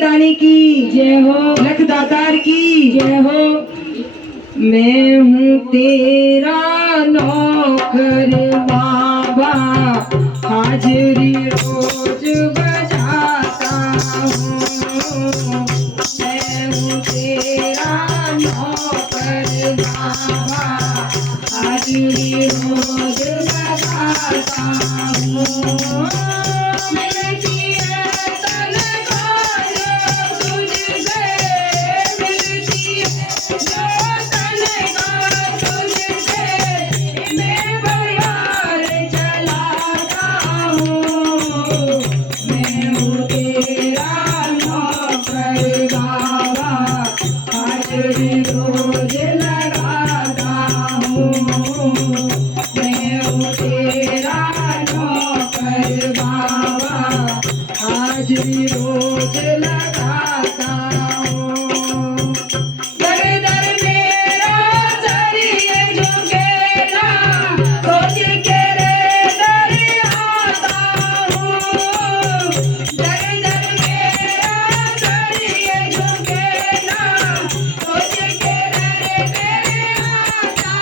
दानी की जय हो, लख दातार की जय हो। मैं हूँ तेरा नौकर बाबा, हाजिरी रोज बजाता हूँ। मैं हूँ तेरा नौकर बाबा, हाजिरी रोज बजाता हूँ। मिलती है तनख्वाह जो तुझसे, मिलती है जो तनख्वाह तुझसे, मैं परिवार चलाता हूँ। मैं हूँ तेरा नौकर बाबा, हाजिरी रोज लगाता हूँ। मैं हूँ तेरा नौकर बाबा, हाजिरी रोज लगाता हूँ। दर दर मेरा सर ये झुकेगा, सोच के रे दर आता हूँ। दर दर मेरा सर ये झुकेगा, सोच के रे दर आता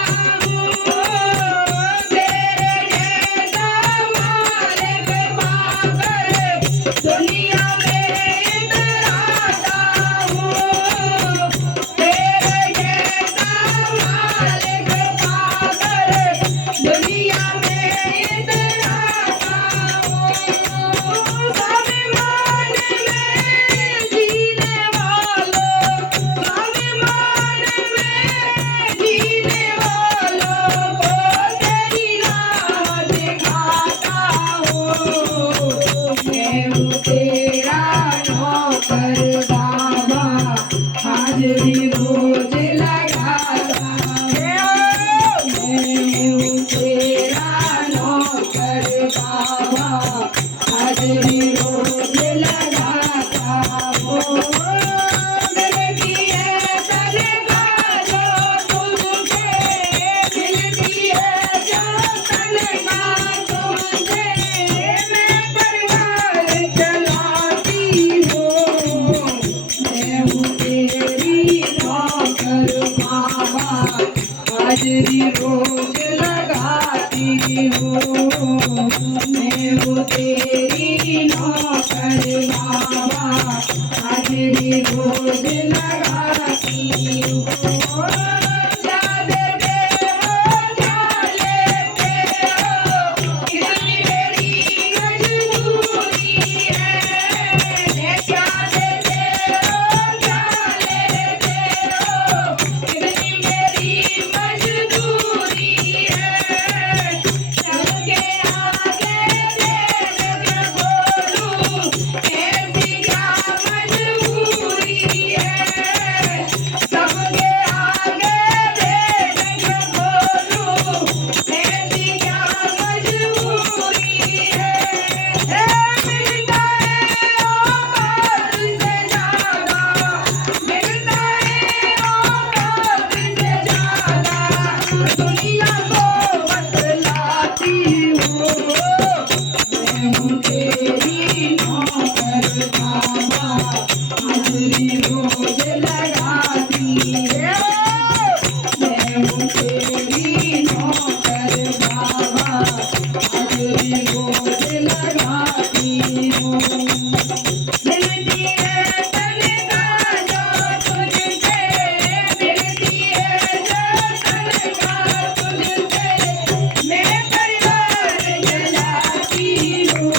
हूँ। तेरे जैसा मालिक पाकर दुनिया में इतराता हूँ। तेरे जैसा मालिक पाकर दुनिया में इतराता हूँ। स्वाभिमान में जीने वालों, स्वाभिमान में जीने वालों को तेरी राह दिखाता हूँ। मैं हूँ तेरा नौकर बाबा, हाजिरी रोज लगाता हूँ। मैं हूँ तेरा नौकर बाबा, हाजिरी रोज लगाता हूँ। मिलती है तनख्वाह जो तुझसे, मिलती है जो तनख्वाह तुझसे, मैं परिवार चलाती हूँ। मैं हूँ तेरी नौकर बाबा, हाजिरी रोज लगाती हूँ। मैं हूँ तेरी नौकर बाबा, हाजिरी रोज लगाती हूँ। क्या देते हो क्या लेते हो, कितनी मेरी मजबूरी है। क्या देते हो क्या लेते हो, कितनी मेरी मजबूरी है। सबके आगे देख के बोलूं, ऐसी क्या मजबूरी है। सबके आगे देख के बोलूं, ऐसी क्या मजबूरी है। मिलता है औकात से ज्यादा, मिलता है औकात से ज्यादा, दुनिया को बतलाती हूँ। मैं हूँ तेरी नौकर बाबा, हाजिरी रोज लगाती है। मैं हूँ तेरी नौकर बाबा, हाजिरी रोज लगाती हूँ। मिलती है तनख्वाह जो तुझसे, मिलती है जो तनख्वाह तुझसे, मैं परिवार चलाती हूँ।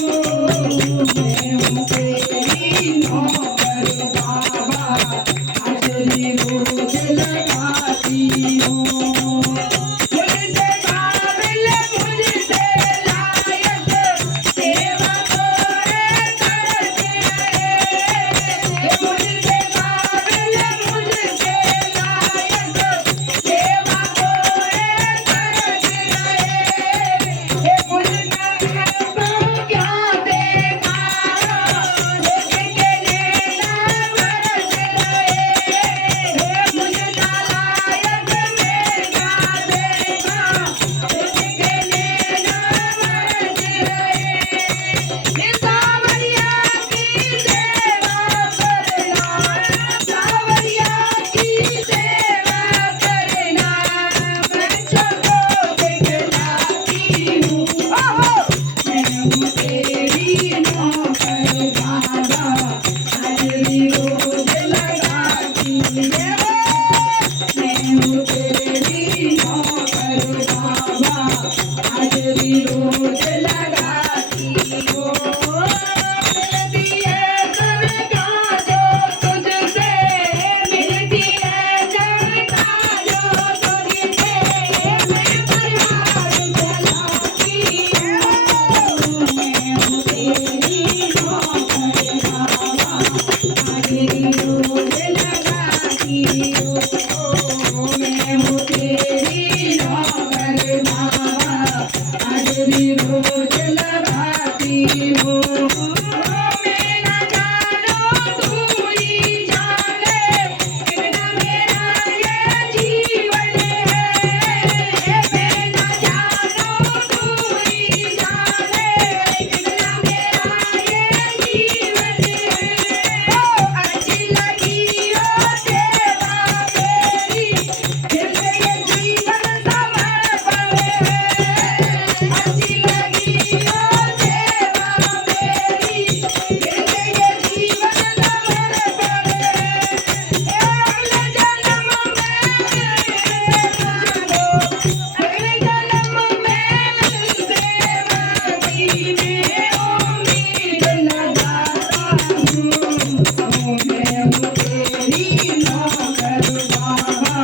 मैं हूँ तेरी नौकर बाबा, मैं हूँ तेरी नौकर बाबा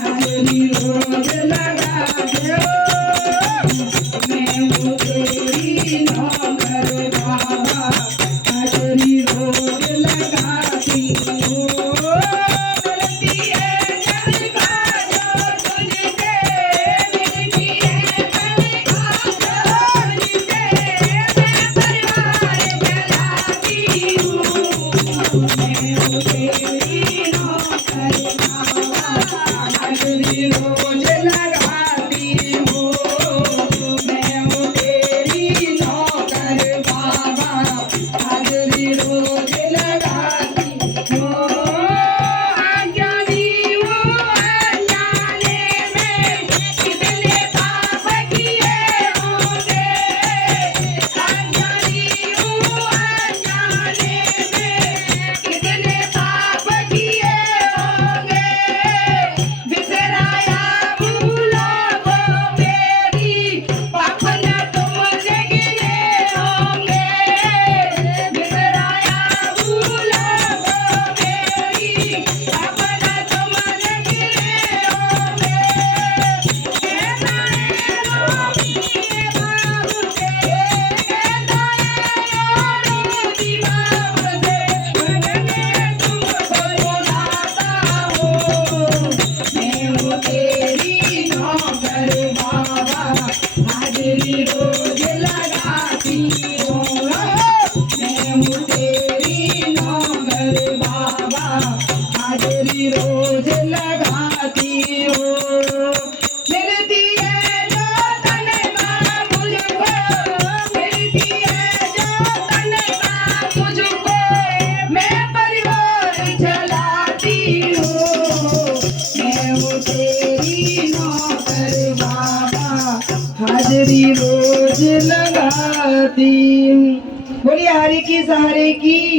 हाजरी रोज लगाती हूँ। मैं हूँ तेरी नौकर बाबा हाजरी रोज लगाती हूँ। मिलती है तनख्वाह जो तुझसे, मिलती है तनख्वाह जो तुझसे, मैं परिवार चलाती हूँ। मैं हूँ तेरी नौकर बाबा हाजरी रोज लगाती हूँ। मैं हूँ तेरी नौकर बाबा हाजरी रोज लगाती हूँ। अनजानी हूँ अनजाने में कितने पाप किए होंगे। अनजानी हूँ अनजाने में कितने पाप किए होंगे। बिसराया भूलों को मेरी पाप न तुमने गिने होंगे। बिसराया भूलों को मेरी पाप न तुमने गिने होंगे। कहता है रोगी बाबू से, कहता है रोगी बाबू से, मन में तुमको बुलाता हूँ। मैं हूँ तेरी नौकर बाबा हाजरी रोज लगाती हूँ। मैं हूँ तेरी नौकर बाबा हाजरी रोज लगाती हूँ। मिलती है जो तनख्वाह मुझको, मिलती है जो तनख्वाह मुझको, मैं परिवार चलाती हूँ। मैं हूँ तेरी नौकर बाबा हाजरी रोज लगाती हूँ। बोलिए हरि की सहारे की